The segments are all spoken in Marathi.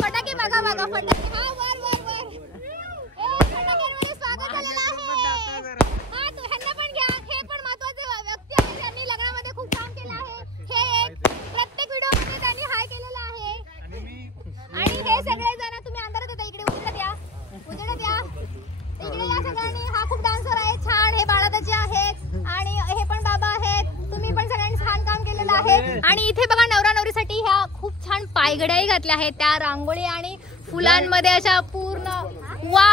फटाके बघा बघा फटाके हा वर वर वर फटाक्यांमध्ये स्वागत झालेलं आहे हा ह्यांना पण घ्या हे पण महत्त्वाचे व्यक्ती आहेत ज्यांनी लग्नामध्ये खूप काम केलं आहे हे प्रत्येक व्हिडिओ मध्ये त्यांनी हाय केलेलं आहे आणि हे सगळे जण तुम्ही अंधारात येता इकडे उजेडात या इकडे या सगळ्यांनी हा खूप डान्सर आहे छान हे बाळाताचे आहेत आणि हे पण बाबा आहेत तुम्ही पण सगळ्यांनी छान काम केलेलं आहे आणि इथे बघा नवरा नवरीसाठी ह्या खूप छान पायघड्याही घातल्या आहेत त्या रांगोळी आणि फुलांमध्ये अशा पूर्ण वा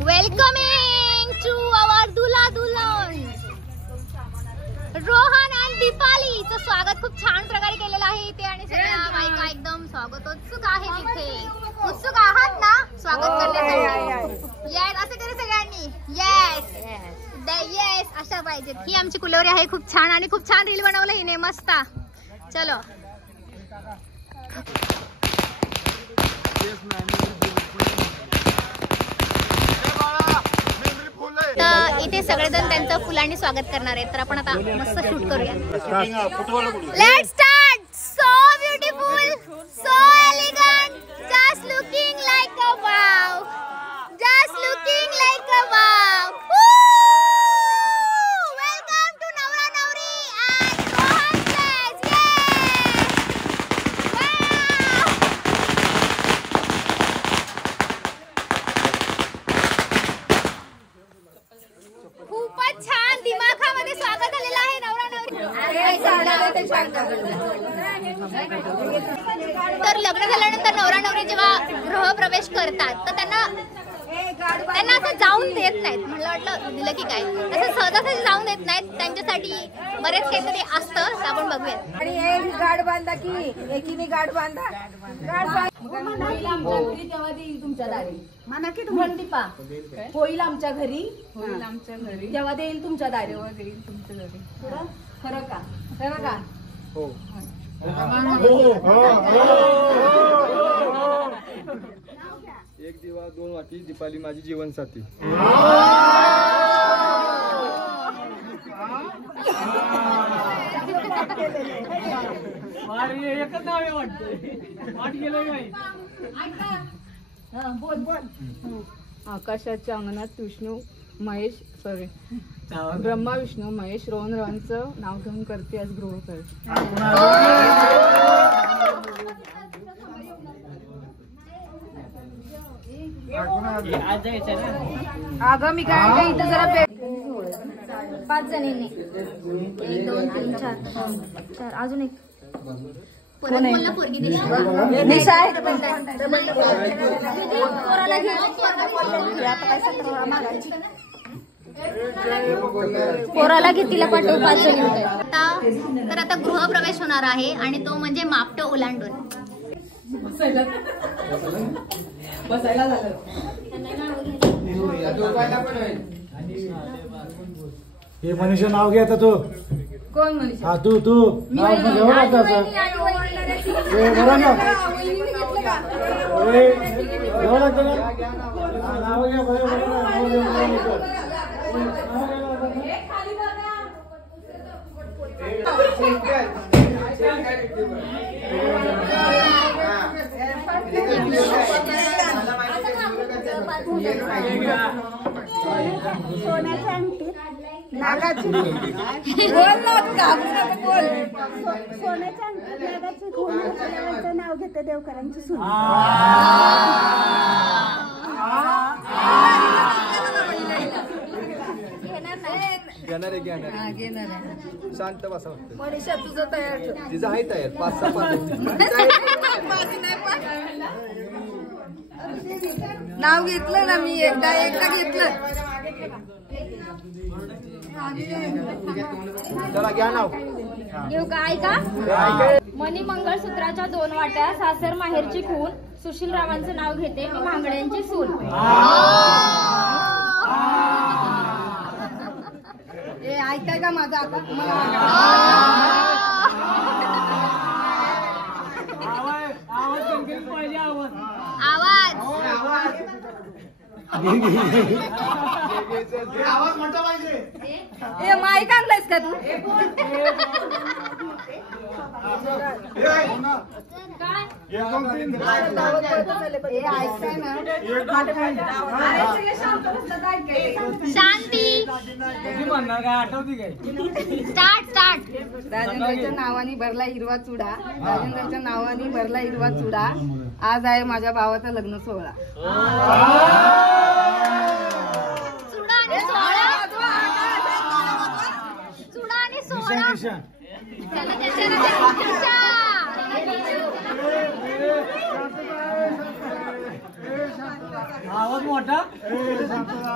वेलकमिंग टू आवर दुल्हा दुल्हन रोहन अँड दीपालीचं स्वागत खूप छान प्रकारे केलेलं आहे इथे आणि सगळ्या बायका एकदम स्वागतोत्सुक आहेत इथे उत्सुक आहात ना स्वागत करण्यासाठी येस असं करा सगळ्यांनी येस येस अशा पाहिजेत ही आमची कुलवरी आहे खूप छान आणि खूप छान रील बनवलं हिने मस्त चलो तर इथे सगळेजण त्यांचं फुलांनी स्वागत करणार आहेत तर आपण आता मस्त शूट करूया let's start so beautiful so elegant just looking like a wow just looking like a wow welcome to Navra Navri end Rohan place खूपच छान दिमाखामध्ये स्वागत झालेलं आहे नवरा नवरी तर लग्न झाल्यानंतर नवरा नवरी जेव्हा गृहप्रवेश करतात तर त्यांना असं जाऊन देत नाहीत म्हणलं वाटलं दिलं की काय असं सहजासहजी जाऊन देत नाहीत त्यांच्यासाठी बरेच काहीतरी असतं आपण बघूयात आणि एक गाड बांधा की एकीने गाड बांधा तेव्हा देईल तुमच्या दारी म्हणा की दीपा होईल आमच्या घरी तेव्हा देईल तुमच्या दारी खरं का हो एक दिवा दोन वाटी दीपाली माझी जीवनसाथी एकच नाव आहे वाटतं वाट गेलं काय बोल बोल आकाशाच्या अंगणात विष्णू महेश ब्रह्मा विष्णू महेश रोहनरावांचं नाव घेऊन करते आज गृहप्रवेश अगं मी काय इथं जरा 5 जणींनी 1 2 3 4 अजून एक परत मला पोरगी दिली निशा आहे पोराला पोराला घेतीला पाठव 5 जणी होते तर आता गृहप्रवेश होणार आहे आणि तो म्हणजे मापटं ओलांडून बसायला झालं हे मनीषा नाव घे आता तू कोण मनीषा हा तू नाव घेऊ आता नाव घ्या सोन्याच्या अंगठीत नागाची बोल ना घाबरू नको बोल सोन्याच्या अंगठीत नागाची खून नाव घेते देवकरांची सून घेणार शांत बसा मनीषा तुझं तयार तिचं आहे तयार 5-6 नाव घेतलं ना मी एकदा घेतलं चला घ्या नाव घेऊ का ऐका मणी मंगळसूत्राच्या 2 वाट्या सासर माहेरची खून सुशीलरावांचं नाव घेते मी भांगड्यांची सून. ऐकाय का माझं आता आवाज माईक आणलायस का तू? ऐकताय ना? शांती स्टार्ट. राजेंद्रच्या नावाने भरला हिरवा चुडा. राजेंद्रच्या नावाने भरला हिरवा चुडा. आज आहे माझ्या भावाचा लग्न सोहळा. चुडा आणि सोहळा त्याला त्याच्या आवाज मोठा.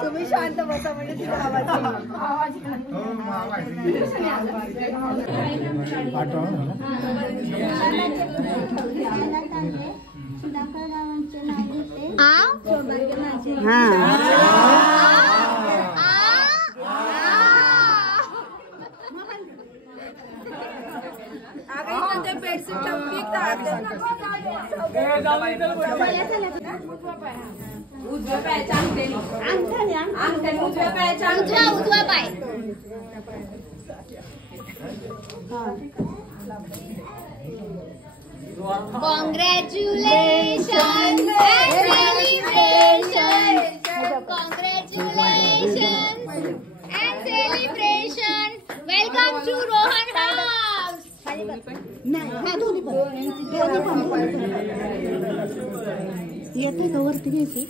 तुम्ही शांत बसा म्हणजे तिला आवाज उजव्या पाय Congratulations and celebrations. Congratulations and celebrations. Welcome to Rohan House. येते का वरती घ्यायची?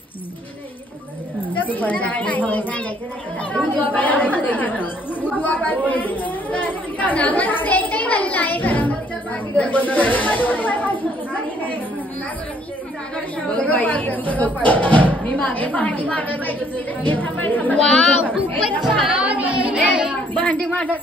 वाव खूपच छान भांडी माझ्या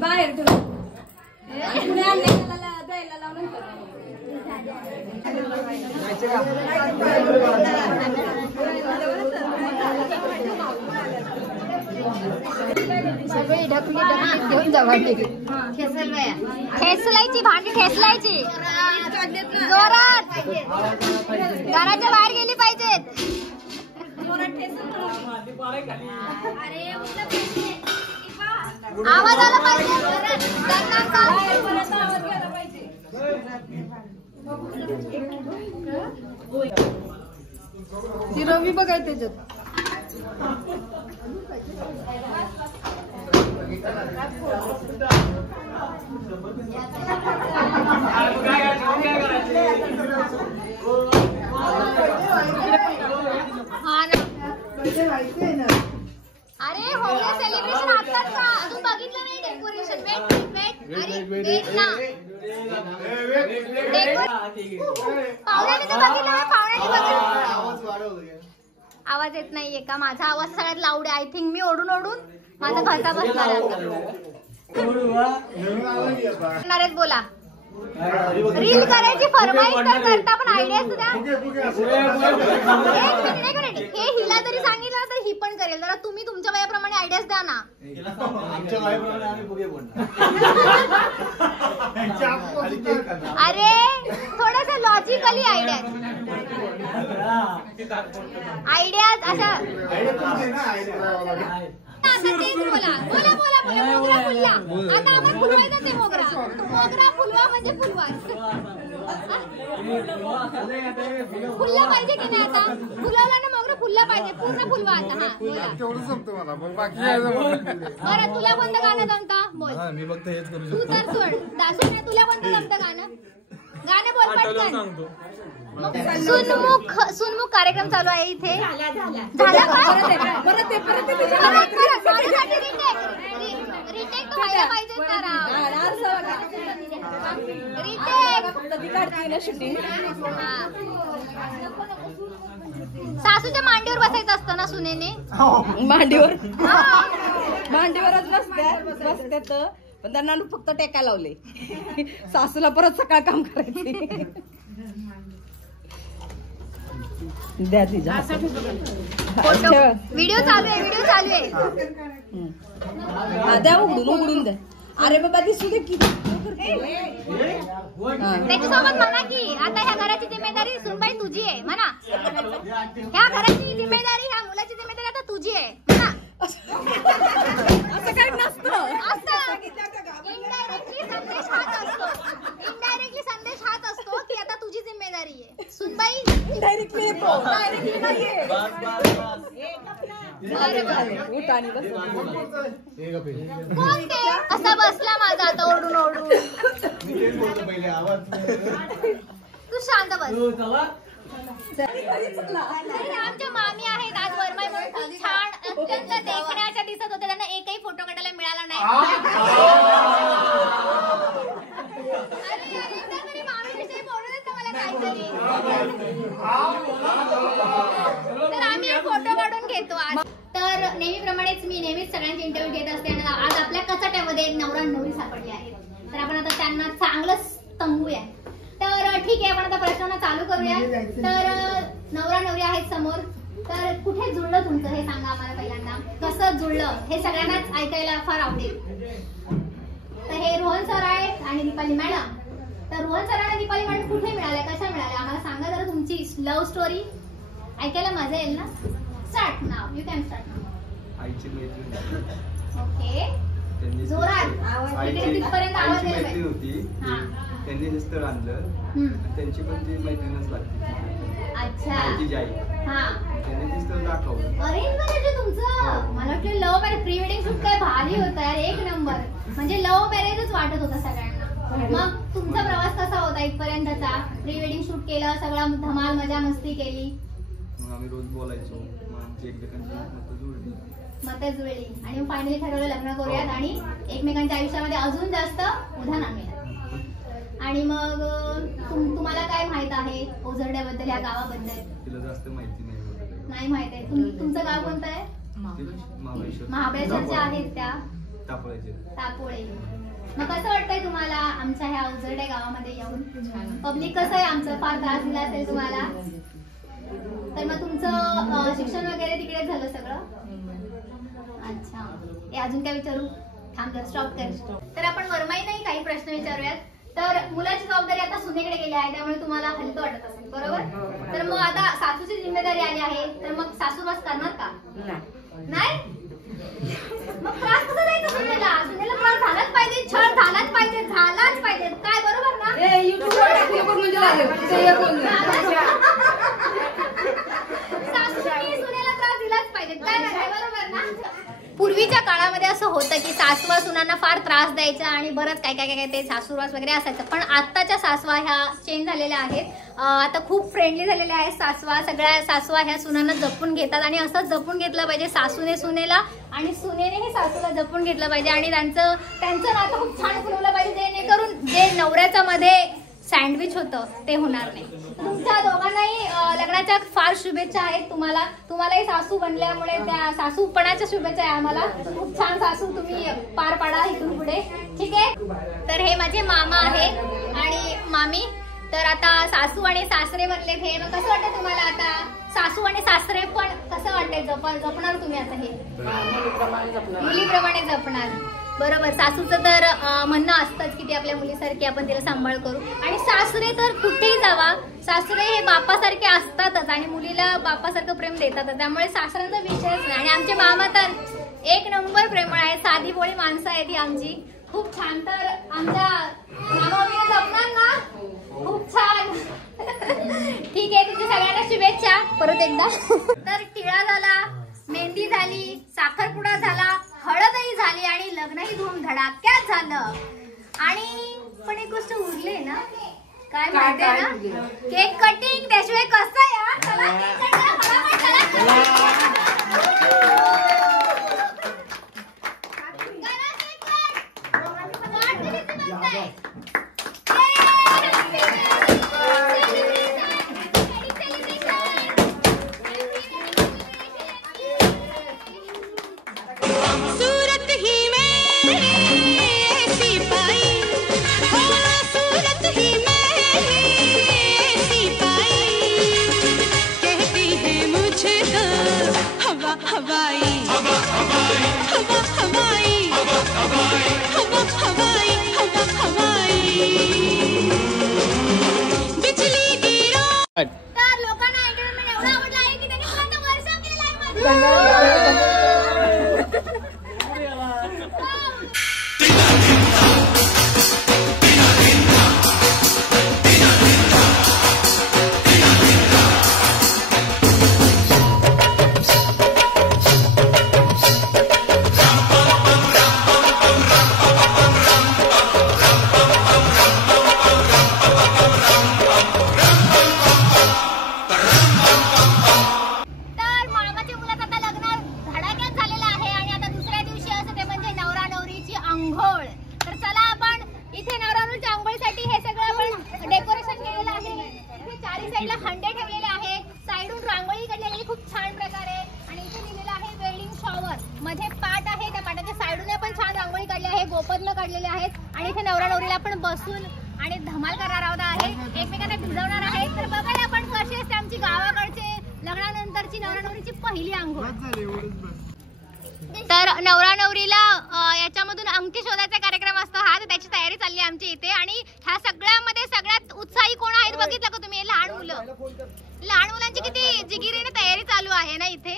बाहेर सगळी ढकली घेऊन जावा. ठेसलायची भांडी ठेसलायची जोरात. घराच्या बाहेर गेली पाहिजेत. आवाज आला पाहिजे. ती रवी बघाय त्याच्यात. अरे हो गया सेलिब्रेशन आताच का? तू बघितलं नाही डेकोरेशन? वेट ना. पाहुण्याने तर बघितलं नाही. पाहुण्याने बघितलं. आवाज येत नाहीये का? माझा आवाज सगळ्यात लाऊड आहे. आय थिंक मी ओढून माझा घसा बसणार आहे. बोला. रील करायची फरमाईश तर करता पण आयडिया सुद्धा. एक मिनिट हे हिला जरी सांगितलं तर ही पण करेल. जरा तुम्ही तुमच्या वयाप्रमाणे आयडियाज द्या ना. अरे थोडस लॉजिकली आयडियाज अशा. तेच बोला. मोगरा फुलला. आता आपण फुलवायचं ते मोगरा फुलवा म्हणजे फुलवा. फुलला पाहिजे की नाही? आता फुलवला ना मोगरा फुलला पाहिजे. पूर्ण फुलवा आता. हा बोला. बरं तुला कोणतं गाणं जमतं? बोल. मी फक्त हेच करू तू तर सोड. दासू तुला कोणतं जमतं गाणं? बोल पटकन. सुनमुख कार्यक्रम चालू आहे इथे. झाला का? रिटेक तो व्हायला पाहिजे तर. रिटेक. सासूच्या मांडीवर बसायचं असतं ना सुनेने. मांडीवरच बसतात पण त्यांना फक्त टेका लावले. सासूला परत सकाळ काम करायचे. द्या तिच्या व्हिडिओ चालू आहे. द्या उघडून द्या. अरे बाबा दिसू दे की. त्याच्यासोबत म्हणा की आता ह्या घराची जिम्मेदारी सुनबाई तुझी आहे म्हणा. ह्या घराची जिम्मेदारी ह्या मुलाची जिम्मेदारी आता तुझी आहे म्हणा. असं काही नसतं. इनडायरेक्टली संदेश हाच असतो की आता तुझी जिम्मेदारी आहे सुनबाई. डायरेक्टली येतो. डायरेक्टली नाहीये. कोण ते असा बसला माझा आता ओरडून. तू शांत बस. आमच्या मामी आहेत आज वरमाई म्हणून खूप छान अत्यंत देखण्याच्या दिसत होते. त्यांना एकही फोटो काढायला मिळाला नाही. अरे मामीविषयी बोलू देत मला काहीतरी. तर आम्ही एक फोटो काढून घेतो आज. तर नेहमीप्रमाणेच मी नेहमीच सगळ्यांचे इंटरव्ह्यू घेत असते आणि आज आपल्या कचाट्यामध्ये नवरा नवरी सापडले आहेत. तर आपण आता त्यांना चांगलंच तंबूया. तर ठीक आहे आपण आता प्रश्न चालू करूया. तर नवरा नवरी आहेत समोर. तर कुठे जुळलं तुमचं हे सांगा आम्हाला पहिल्यांदा. कसं जुळलं हे सगळ्यांनाच ऐकायला फार आवडेल. तर हे रोहन सर आहेत आणि दीपाली मॅडम. तर रोहन सर आणि दीपाली मॅडम कुठे मिळाल्या कशा मिळाल्या आम्हाला सांगा जरा तुमची लव्ह स्टोरी. ऐकायला मजा येईल ना. Start now. You can start now. आईची मैत्रीण ओके जोरात तिथपर्यंत आवाज येईल होती. त्यांनी हे स्थळ आणलं. त्यांची पण ती मैत्रीणच लागते. अच्छा तिची आई. त्यांनी ते स्थळ दाखवलं. अरेंज मॅरेज तुमचं. मला वाटलं love marriage. Pre wedding shoot काय भारी होता यार. एक नंबर. म्हणजे लव्ह मॅरेजच वाटत होता सगळ्यांना. मग तुमचा प्रवास कसा होता इथपर्यंतचा. प्री वेडिंग शूट केलं सगळं धमाल मजा मस्ती केली. मग आम्ही रोज बोलायचो. मग आमची एकमेकांची मतं जुळली आणि मग फायनली ठरवलं लग्न करूयात आणि एकमेकांच्या आयुष्यामध्ये अजून जास्त उधाण आणूयात. आणि मग तुम्हाला काय माहित आहे ओझरड्याबद्दल या गावाबद्दल. तिला जास्त माहिती नाही माहित आहे. तुमचं गाव कोणतं आहे. महाबळेश्वरच्या आहेत त्या तापोळे. मग कसं वाटतंय तुम्हाला आमच्या ह्या ओझरड्या गावामध्ये येऊन. पब्लिक कसं आहे आमचं. फार त्रास दिला असेल तुम्हाला. तर मग तुमचं शिक्षण वगैरे तिकडे झालं सगळं. अच्छा हे अजून काय विचारू. थांब जर स्टॉप कर. तर आपण वरमाईलाही काही प्रश्न विचारूयात. तर मुलाची जबाबदारी आता सुनेकडे गेली आहे त्यामुळे तुम्हाला हलकं वाटत असेल बरोबर. तर मग आता सासूची जिम्मेदारी आली आहे तर मग सासूबास करणार का. नाही मग त्रास कसा द्यायचा सुनेला. सुनेला त्रास झालाच पाहिजे. छळ झालाच पाहिजे. काय बरोबर ना. सासूने सुनेला त्रास दिलाच पाहिजे. काय बरोबर ना. पूर्वीच्या काळामध्ये असं होतं की सासवा सुनांना फार त्रास द्यायचा आणि बरंच काय ते सासूरवास वगैरे असायचं. पण आत्ताच्या सासवा ह्या चेंज झालेल्या आहेत. आता खूप फ्रेंडली झालेल्या आहेत सासवा. सगळ्या सासवा ह्या सुनांना जपून घेतात आणि असंच जपून घेतलं पाहिजे. सासूने सुनेला आणि सुनेनेही सासूला जपून घेतलं पाहिजे आणि त्यांचं नातं खूप छान फुलवलं पाहिजे जेणेकरून जे नवऱ्याच्या मध्ये सँडविच होतं ते होणार नाही. तुमच्या दोघांनाही लग्नाच्या फार शुभेच्छा आहेत. तुम्हालाही सासू बनल्यामुळे त्या सासूपणाच्या शुभेच्छा आहे आम्हाला. खूप छान सासू तुम्ही पार पाडा इथून पुढे. ठीक आहे. तर हे माझे मामा आहे आणि मामी. तर आता सासू आणि सासरे बनले हे. मग कसं वाटतं तुम्हाला आता सासू आणि सासरे पण कसं वाटतंय. जपणार तुम्ही आता हे मुलीप्रमाणे जपणार. बरोबर. सासूचं तर म्हणणं असतंच की ती आपल्या मुलीसारखी आपण तिला सांभाळ करू. आणि सासरे तर कुठेही जावा सासरे हे बापासारखे असतातच आणि मुलीला बापासारखं प्रेम देतातच. त्यामुळे सासऱ्यांचा विषयच नाही. आणि आमचे मामा तर एक नंबर प्रेमळ आहे. साधी भोळी माणसं आहे ती आमची. खूप छान. तर आमच्या मामा जपणार ना. खूप छान. ठीक आहे. तुमच्या सगळ्यांना शुभेच्छा परत एकदा. तर टिळा झाला. मेहंदी झाली. साखरपुडा झाला. हळदही झाली आणि लग्नही धूमधडाक्यात झालं. आणि पण एक गोष्ट उरली ना. काय माहितीये ना. Cake cutting. त्याशिवाय कसं यार. चला केक कट करा. काढलेले आहेत आणि इथे नवरा नवरीला आपण बसून आणि धमाल करणार आहोत आहे, एकमेकांना भिजवणार आहे. तर बघायला आपण कशी असते आमची गावाकडचे लग्नानंतरची नवरा नवरीची पहिली अंघोळ. तर नवरा नवरीला याच्यामधून अंगठी शोधायचा कार्यक्रम असतो हा, तर त्याची तयारी चालली आहे आमची इथे. आणि ह्या सगळ्यामध्ये सगळ्यात उत्साही कोण आहेत बघितलं का तुम्ही? लहान मुलं. लहान मुलांची किती जिगिरीने तयारी चालू आहे ना इथे.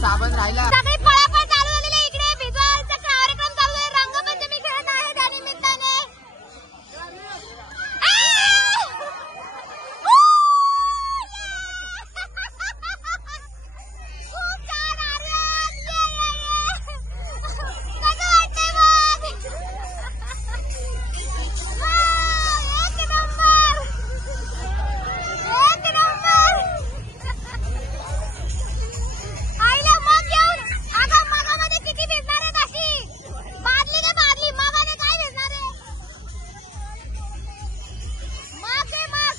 साबण राहिला. सगळी पळापळ चालू झालेली इकडे. भिजवायचा कार्यक्रम चालू आहे. रंगपंचमी खेळत आहे त्या निमित्ताने. खूप छान आर्यन. कसं वाटतंय मग? एक नंबर. एक नंबर. आईला मग घेऊन अगं मगामध्ये किती भिजणार आहे काशी? बादली का बादली? मगाने काय भिजणार आहे? मग ते मग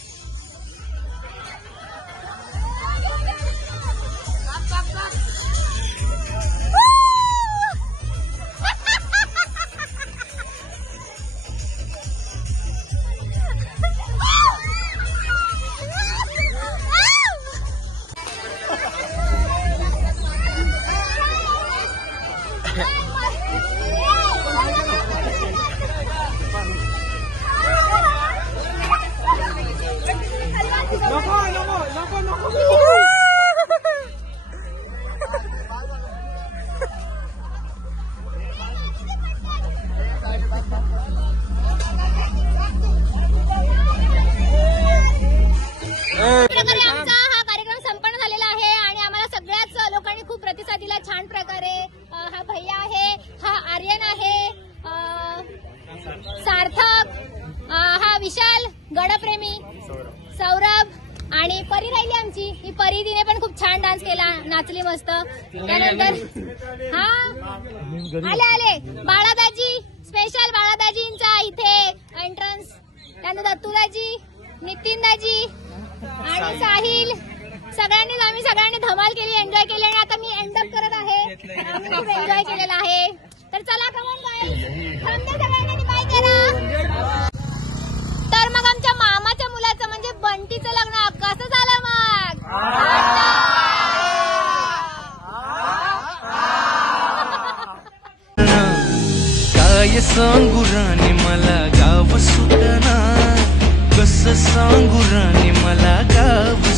प्रकारे आमचा हा कार्यक्रम संपन्न झालेला आहे आणि आम्हाला सगळ्याच लोकांनी खूप प्रतिसाद दिला छान प्रकारे. हा भैया आहे, हा आर्यन आहे, सार्थक, हा विशाल गडप्रेमी, सौरभ आणि परी राहिली आमची. ही परी, तिने पण खूप छान डान्स केला, नाचली मस्त. त्यानंतर हा आले बाळादाजी, स्पेशल बाळादाजींचा इथे एंट्रन्स. त्यानंतर दत्तूदाजी, नितीनदाजी आणि साहिल. आम्ही सगळ्यांनी धमाल केली, एन्जॉय केली आणि आता मी एंड अप करत आहे. आम्ही खूप एन्जॉय केलेला आहे. तर चला कमॉन गाईज, थांबते सगळ्यांनी बाय करा. तर मग आमच्या मामाच्या मुलाचं म्हणजे बंटीचं लग्न कसं झालं मग? काय सांगू राणी मला गाव सुटना, कसं सांगू राणी मला गाव